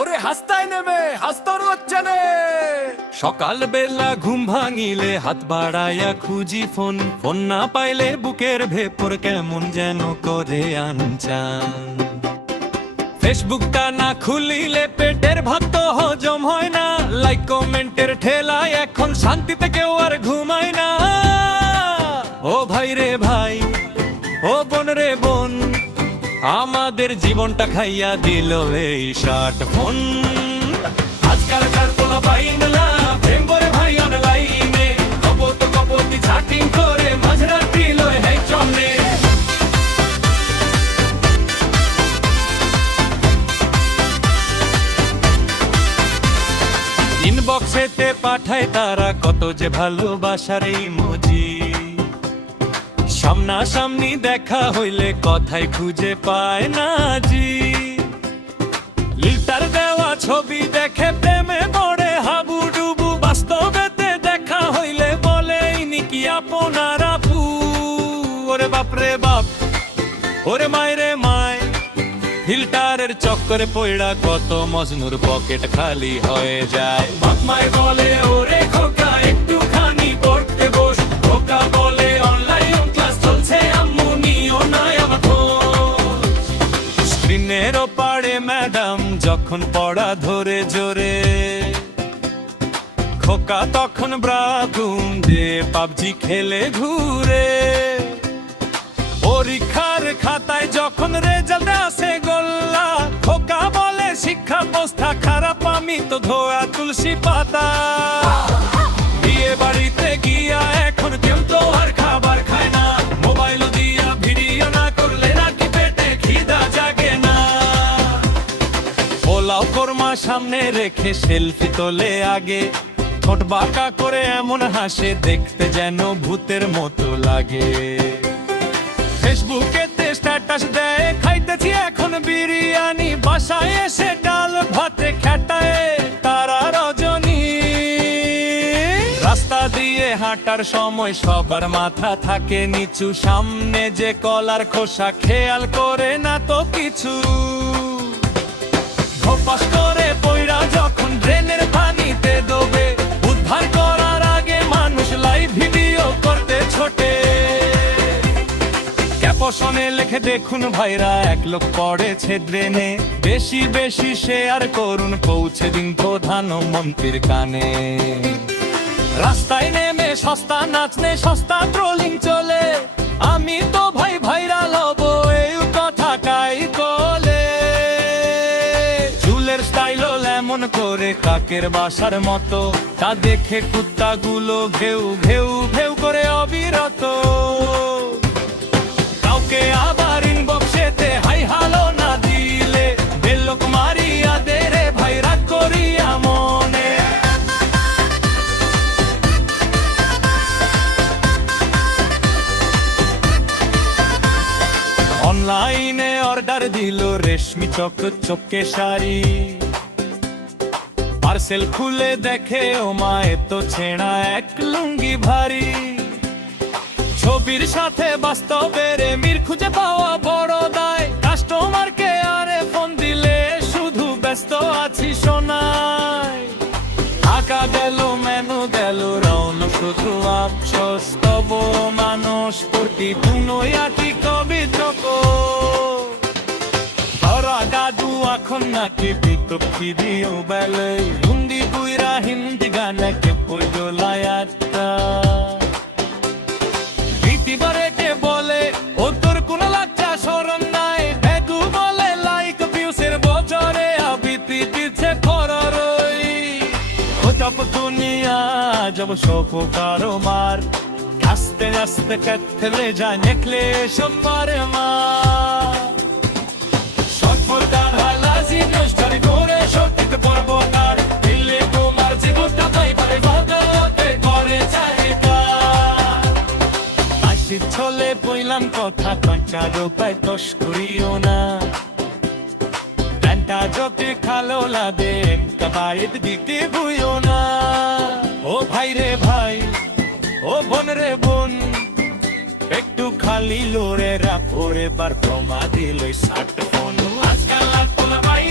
ওরে হাস্তায় নেমে হাস্তার হচ্ছে নে। সকাল বেলা ঘুম ভাঙিলে হাত বাড়াইয়া খুঁজি ফোন, ফোন না পাইলে বুকের ভেপর কেমন যেন করে আনচান। ফেসবুকটা না খুলিলে পেটের ভাত তো হজম হয় না, লাইক কমেন্টের ঠেলায় এখন শান্তিতে কেউ আর ঘুমায় না। ও ভাই রে ভাই, ও বোন রে বোন, আমাদের জীবনটা খাইয়া দিল এই স্মার্টফোন। আজকালকার পোলা বাইনলা প্রেম করে ভাই অনলাইনে, কপতি চ্যাটিং করে মাঝরাত্রি লয় হেই চলে। ইনবক্সেতে পাঠায় তারা কত যে ভালোবাসার ইমোজি, সামনাসামনি দেখা হইলে কথাই খুঁজে পায় না জি। লিটার দেওয়া ছবি দেখে প্রেমে পড়ে হাবুডুবু, বাস্তবেতে দেখা হইলে বলে ইনি কি আপনার আপু। ওরে বাপরে বাপ, ওরে মায়রে মায়, ফিল্টারের চক্করে পয়ড়া কত মজনুর পকেট খালি হয়ে যায়। বাপ মায় বলে ওরে খোকা একটুখানি পড়তে বস, খোকা বলে অনলাইন ক্লাস চলছে আম্মু নিও না আমার খোঁজ। স্ক্রিনের ওপারে ম্যাডাম যখন পড়া ধরে জোরে, খোকা তখন ব্রাগুম যে পাবজি খেলে ঘুরে। পরীক্ষার খাতায় যখন রেজাল্ট আসে গোল্লা, খোকা বলে শিক্ষা ব্যবস্থা খারাপ, আমি তো ধোয়া তুলসী পাতা। বিয়ে বাড়িতে গিয়া এখন কেউ তো আর খাবার খায় না, মোবাইল দিয়া ভিডিও না করলে নাকি পেটে খিদা জাগে না। পোলাও কোরমা সামনে রেখে সেলফি তোলে আগে, ঠোঁট বাঁকা করে এমন হাসে দেখতে যেন ভূতের মতো লাগে। ফেসবুকেতে স্ট্যাটাস দেয় খাইতেছি এখন বিরিয়ানি, বাসায় এসে ডাল ভাতে খেটায় তারা রজনী। রাস্তা দিয়ে হাঁটার সময় সবার মাথা থাকে নিচু, সামনে যে কলার খোসা খেয়াল করে না তো কিছু। ধপাস করে পয়রা যখন ড্রেনের পানিতে ডোবে, উদ্ধার করার আগে মানুষ লাইভ ভিডিও করতে ছোটে। ক্যাপশনে লিখে দেখুন ভাইরা এক লোক পড়েছে ড্রেনে, বেশি বেশি শেয়ার করুন পৌঁছে দিন প্রধানমন্ত্রীর কানে। রাস্তায় নেমে সস্তা নাচনে সস্তা ট্রোলিং চলে, আমি তো ভাই ভাইরাল হব এই কথা কাই বলে। চুলের স্টাইল এমন করে কাকের বাসার মতো, তা দেখে কুত্তাগুলো ঘেউ ঘেউ ঘেউ করে অবিরত। কাউকে আবার ইনবক্সেতে হাই হ্যালো না দিলে বেলক মারিয়া দে রে ভাই রাগ করিয়া মনে। অনলাইনে অর্ডার দিল রেশমি চকচকে শাড়ি, পার্সেল খুলে দেখে ও মা এতো ছেঁড়া এক লুঙ্গি ভারী। ছবির সাথে বাস্তবের মিল খুঁজে পাওয়া বড় দায়, কাস্টমারকে আরে ফোন দিলে শুধু ব্যস্ত আছি শোনায়। টাকা গেল মেনু গেল রওন শুধু আফসোস, তব মানুষ প্রতি পুনয়াটি কবি চকো। ধরা গাদু এখন নাকি পিতপ ভিডিও বেলে, হিন্দি বুইরা হিন্দি গানকে পয়লায় আটটা। ইতিবারেতে বলে ও তোর কোনো লজ্জা শরম নাই, ভেদু বলে লাইক ভিউসের বছরে আবিতি পিছে খররই। ও জব দুনিয়া জব সব কারো মার, আস্তে আস্তে কাটলে যায় নেকলে সব পারে মা। সফলতার হালাজি নষ্টারি করে সত্যিতে পড়ব কার, দিলে তোমার জীবনটা তাই পারে ভাগতে করে চাহিদা। ছলে পইলাম কথা কাঁচা রোপায় তস করিও না, প্যান্টা যতে খালো লাদে কাবায়েত দিতে ভুইও না। ও ভাই রে ভাই, ও বোন রে বোন, একটু খালি লোরে রাখো রে বার প্রমা দিল স্মার্টফোন। আজকাল পোলা ভাই